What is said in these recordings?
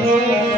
Yeah.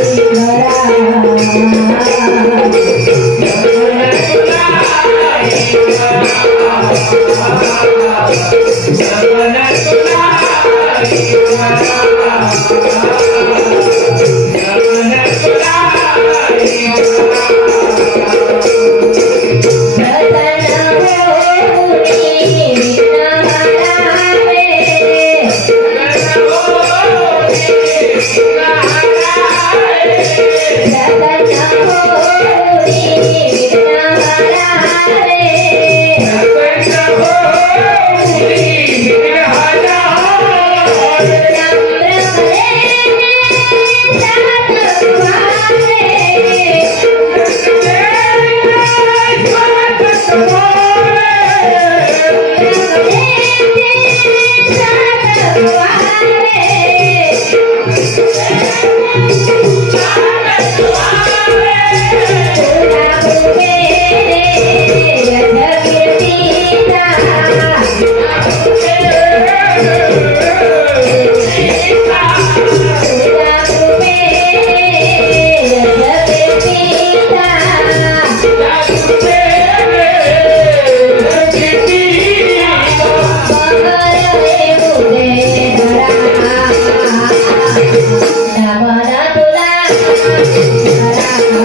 Thank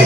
you.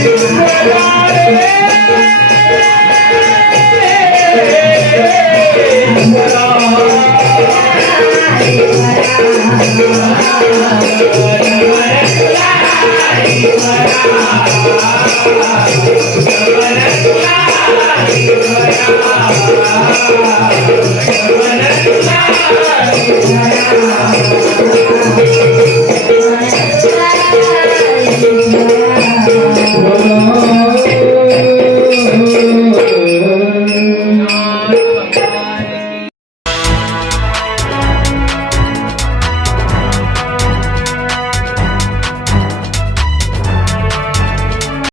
Jesus.